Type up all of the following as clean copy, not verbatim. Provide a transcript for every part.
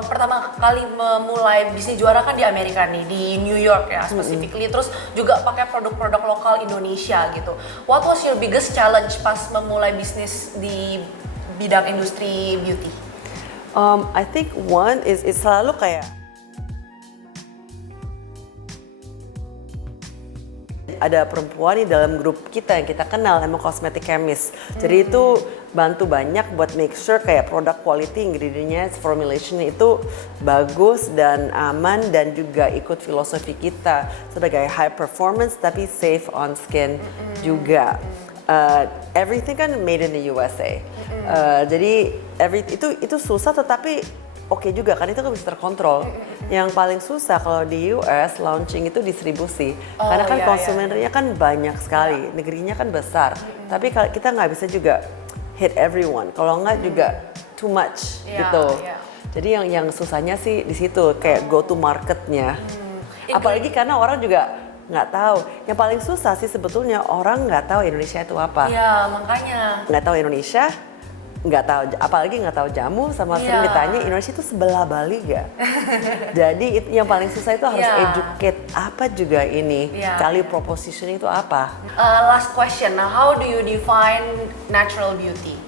pertama kali memulai bisnis Juara kan di Amerika nih, di New York ya specifically, terus juga pakai produk-produk lokal Indonesia gitu. What was your biggest challenge pas memulai bisnis di bidang industri beauty? I think one is selalu kayak ada perempuan di dalam grup kita yang kita kenal emang cosmetic chemist. Jadi itu bantu banyak buat make sure kayak produk quality ingredientnya, formulationnya itu bagus dan aman dan juga ikut filosofi kita sebagai high performance tapi safe on skin juga. Everything kan made in the USA. Jadi itu susah tetapi oke juga kan itu kan bisa terkontrol. Yang paling susah kalau di US launching itu distribusi. Karena kan konsumennya kan banyak sekali, negerinya kan besar. Tapi kita nggak bisa juga hit everyone. Kalau nggak juga too much gitu. Jadi yang susahnya sih di situ kayak go to marketnya. Apalagi karena orang juga nggak tahu. Yang paling susah sih sebetulnya orang nggak tahu Indonesia itu apa. Iya, makanya. Nggak tahu Indonesia, nggak tahu, apalagi nggak tahu jamu sama sering ditanya Indonesia itu sebelah Bali gak? Jadi yang paling susah itu harus educate apa juga ini, value proposition itu apa? Last question, now how do you define natural beauty?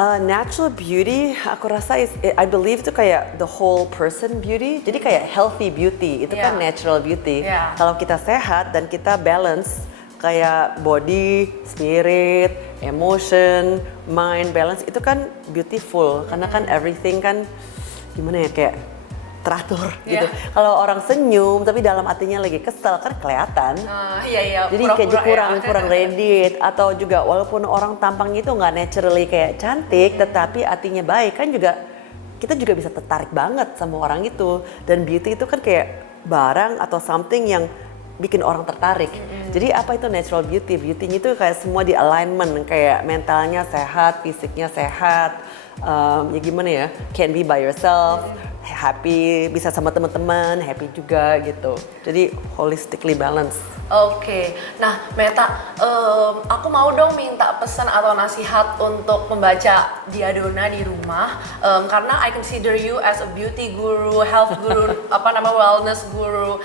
Natural beauty, aku rasa I believe itu kayak the whole person beauty. Jadi kayak healthy beauty, itu kan natural beauty. Kalau kita sehat dan kita balance, kayak body, spirit, emotion, mind, balance, itu kan beautiful. Karena kan everything kan gimana ya kayak teratur gitu. Kalau orang senyum tapi dalam hatinya lagi kesel kan kelihatan. Jadi kayak kurang ready atau juga walaupun orang tampangnya itu nggak naturally kayak cantik, tetapi hatinya baik kan juga kita juga bisa tertarik banget sama orang itu. Dan beauty itu kan kayak barang atau something yang bikin orang tertarik. Jadi apa itu natural beauty? Beauty-nya itu kayak semua di alignment, kayak mentalnya sehat, fisiknya sehat. Ya gimana ya? Can be by yourself, happy, bisa sama teman-teman, happy juga gitu. Jadi holistically balance. Oke, nah Meta, aku mau dong minta pesan atau nasihat untuk pembaca Diadona di rumah, karena I consider you as a beauty guru, health guru, wellness guru,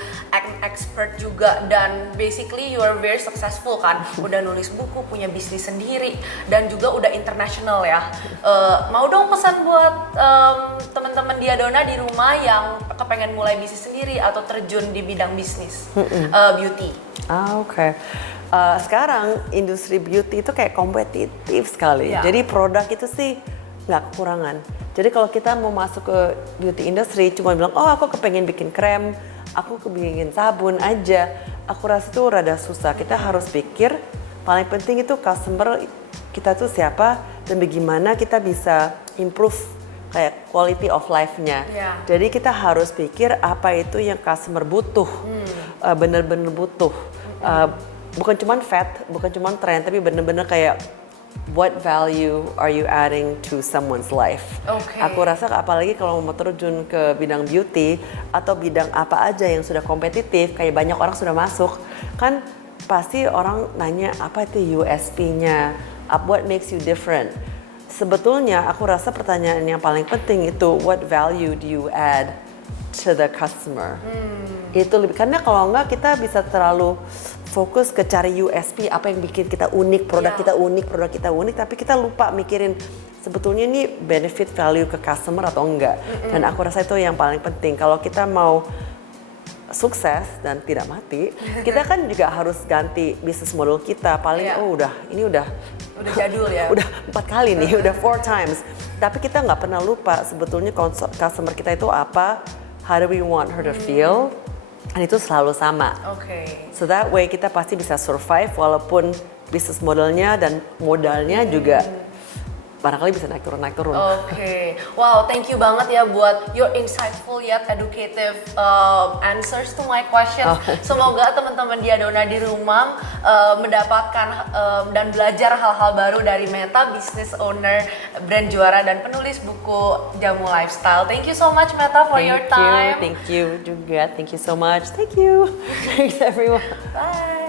expert juga, dan basically you are very successful kan, udah nulis buku, punya bisnis sendiri, dan juga udah international ya. Mau dong pesan buat teman-teman Diadona di rumah yang kepengen mulai bisnis sendiri atau terjun di bidang bisnis beauty. Oke. Sekarang industri beauty itu kayak kompetitif sekali. Jadi produk itu sih nggak kekurangan. Jadi kalau kita mau masuk ke beauty industry cuma bilang, oh aku kepengen bikin krem, aku kepengen sabun aja. Aku rasa itu rada susah. Kita harus pikir paling penting itu customer kita tuh siapa dan bagaimana kita bisa improve kayak quality of life-nya. Jadi kita harus pikir apa itu yang customer butuh, bener-bener butuh. Bukan cuman fat, bukan cuman trend, tapi bener-bener kayak what value are you adding to someone's life. Aku rasa apalagi kalau mau terjun ke bidang beauty atau bidang apa aja yang sudah kompetitif, kayak banyak orang sudah masuk, kan pasti orang nanya apa itu USP-nya, what makes you different. Sebetulnya aku rasa pertanyaan yang paling penting itu what value do you add to the customer. Itu lebih, karena kalau enggak kita bisa terlalu fokus ke cari USP, apa yang bikin kita unik, produk kita unik, tapi kita lupa mikirin sebetulnya ini benefit value ke customer atau enggak. Dan aku rasa itu yang paling penting. Kalau kita mau sukses dan tidak mati, kita kan juga harus ganti bisnis model kita. Paling ini udah jadul ya. Udah 4 kali nih, udah 4 times. Tapi kita nggak pernah lupa sebetulnya customer kita itu apa, how do we want her to feel, dan itu selalu sama. So that way kita pasti bisa survive walaupun bisnis modelnya dan modalnya juga barangkali bisa naik turun. Wow, thank you banget ya buat your insightful yet educative answers to my question. Semoga teman-teman Diadona di rumah mendapatkan dan belajar hal-hal baru dari Meta, business owner brand Juara dan penulis buku Jamu Lifestyle. Thank you so much Meta for your time. Thank you juga. Thank you so much. Thank you. Thanks everyone. Bye.